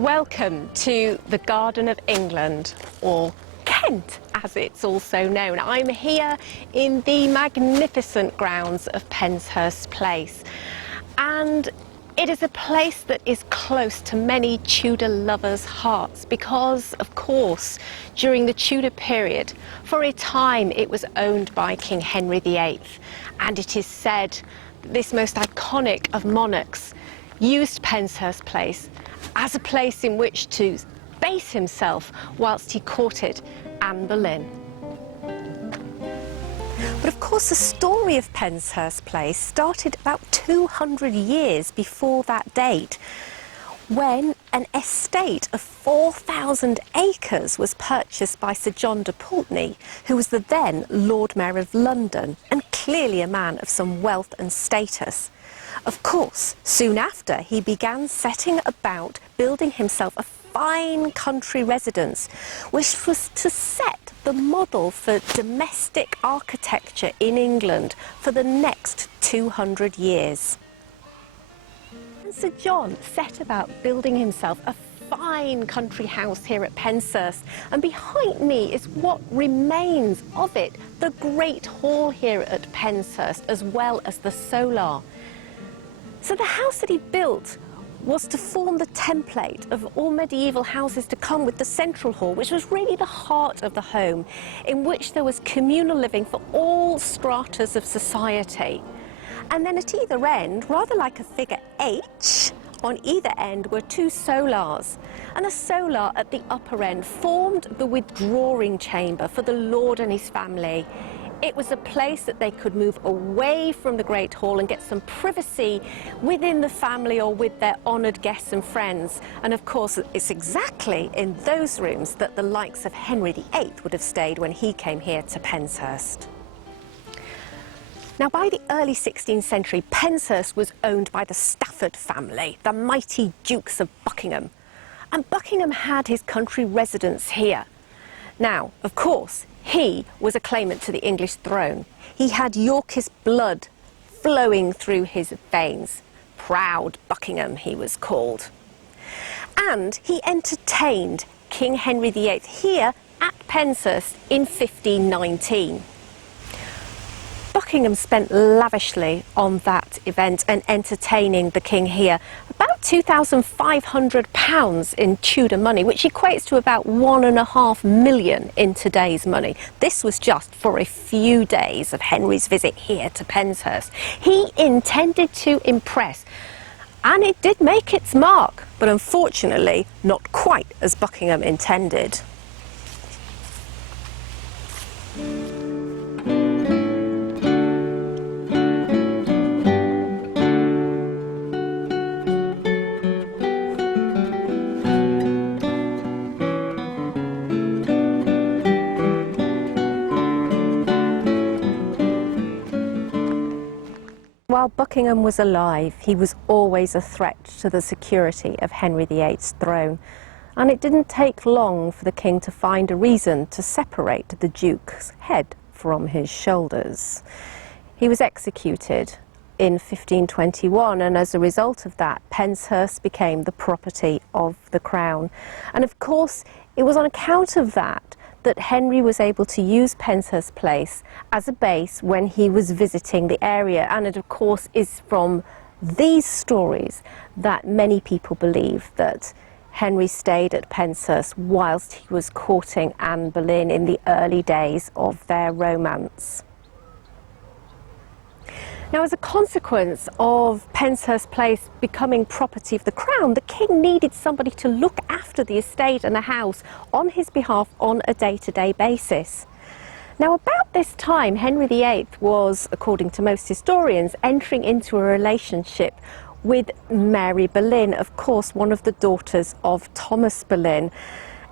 Welcome to the Garden of England, or Kent as it's also known. I'm here in the magnificent grounds of Penshurst Place, and it is a place that is close to many Tudor lovers' hearts because, of course, during the Tudor period, for a time it was owned by King Henry VIII, and it is said that this most iconic of monarchs used Penshurst Place as a place in which to base himself whilst he courted Anne Boleyn. But of course the story of Penshurst Place started about 200 years before that date, when an estate of 4,000 acres was purchased by Sir John de Pulteney, who was the then Lord Mayor of London and clearly a man of some wealth and status. Of course, soon after, he began setting about building himself a fine country residence, which was to set the model for domestic architecture in England for the next 200 years. And Sir John set about building himself a fine country house here at Penshurst, and behind me is what remains of it, the Great Hall here at Penshurst, as well as the solar. So the house that he built was to form the template of all medieval houses to come, with the central hall, which was really the heart of the home, in which there was communal living for all stratas of society. And then at either end, rather like a figure H, on either end were two solars, and a solar at the upper end formed the withdrawing chamber for the lord and his family. It was a place that they could move away from the Great Hall and get some privacy within the family or with their honoured guests and friends. And of course, it's exactly in those rooms that the likes of Henry VIII would have stayed when he came here to Penshurst. Now, by the early 16th century, Penshurst was owned by the Stafford family, the mighty Dukes of Buckingham. And Buckingham had his country residence here. Now, of course, he was a claimant to the English throne. He had Yorkist blood flowing through his veins. Proud Buckingham, he was called. And he entertained King Henry VIII here at Penshurst in 1519. Buckingham spent lavishly on that event and entertaining the king here. About £2,500 in Tudor money, which equates to about £1.5 million in today's money. This was just for a few days of Henry's visit here to Penshurst. He intended to impress, and it did make its mark, but unfortunately not quite as Buckingham intended. While Buckingham was alive, he was always a threat to the security of Henry VIII's throne, and it didn't take long for the king to find a reason to separate the Duke's head from his shoulders. He was executed in 1521, and as a result of that, Penshurst became the property of the crown. And of course, it was on account of that that Henry was able to use Penshurst Place as a base when he was visiting the area. And it, of course, is from these stories that many people believe that Henry stayed at Penshurst whilst he was courting Anne Boleyn in the early days of their romance. Now, as a consequence of Penshurst Place becoming property of the crown, the king needed somebody to look after the estate and the house on his behalf on a day-to-day basis. Now, about this time, Henry VIII was, according to most historians, entering into a relationship with Mary Boleyn, of course, one of the daughters of Thomas Boleyn.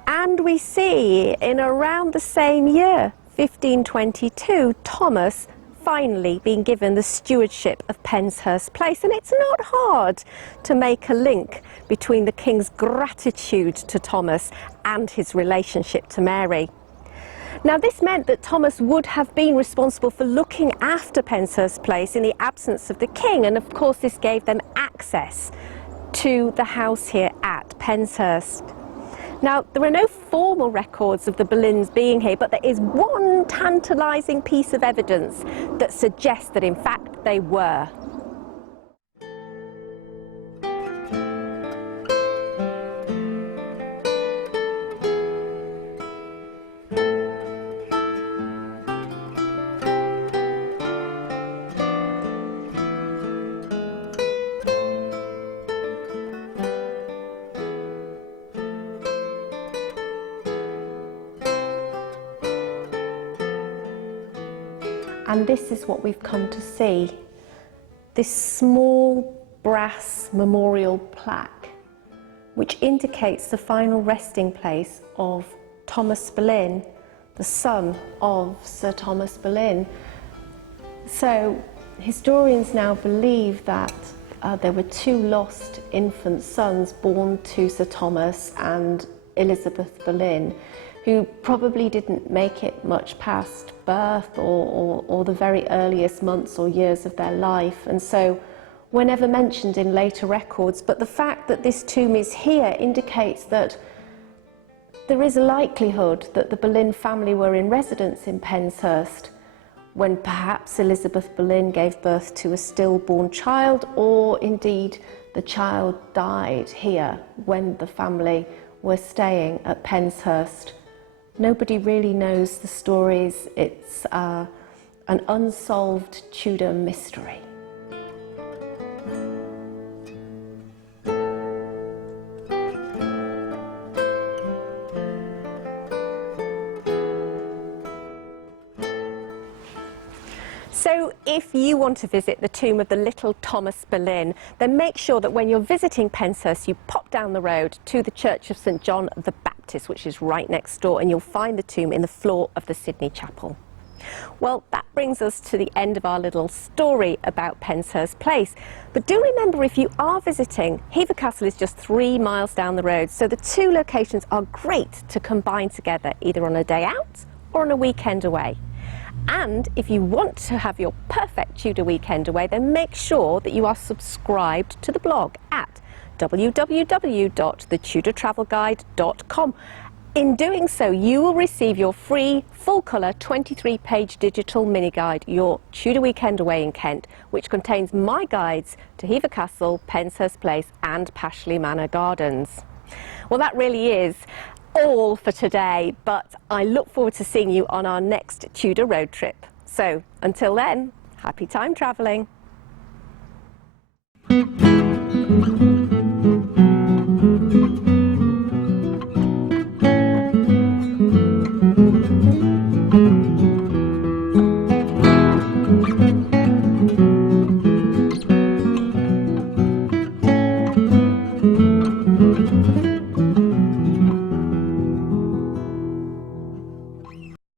And we see in around the same year, 1522, Thomas finally being given the stewardship of Penshurst Place, and it's not hard to make a link between the king's gratitude to Thomas and his relationship to Mary. Now, this meant that Thomas would have been responsible for looking after Penshurst Place in the absence of the king, and of course this gave them access to the house here at Penshurst. Now, there are no formal records of the Boleyns being here, but there is one tantalising piece of evidence that suggests that in fact they were. And this is what we've come to see. This small brass memorial plaque, which indicates the final resting place of Thomas Boleyn, the son of Sir Thomas Boleyn. So historians now believe that there were two lost infant sons born to Sir Thomas and Elizabeth Boleyn, who probably didn't make it much past birth or the very earliest months or years of their life, and so were never mentioned in later records. But the fact that this tomb is here indicates that there is a likelihood that the Boleyn family were in residence in Penshurst when perhaps Elizabeth Boleyn gave birth to a stillborn child, or indeed the child died here when the family were staying at Penshurst. Nobody really knows the stories. It's an unsolved Tudor mystery. So if you want to visit the tomb of the little Thomas Boleyn, then make sure that when you're visiting Penshurst, you pop down the road to the Church of St John the Baptist, which is right next door, and you'll find the tomb in the floor of the Sydney Chapel. Well, that brings us to the end of our little story about Penshurst Place. But do remember, if you are visiting, Hever Castle is just 3 miles down the road, so the two locations are great to combine together, either on a day out or on a weekend away. And if you want to have your perfect Tudor weekend away, then make sure that you are subscribed to the blog at www.thetudortravelguide.com. In doing so, you will receive your free, full-colour, 23-page digital mini-guide, Your Tudor Weekend Away in Kent, which contains my guides to Hever Castle, Penshurst Place and Pashley Manor Gardens. Well, that really is all for today, but I look forward to seeing you on our next Tudor road trip. So, until then, happy time travelling.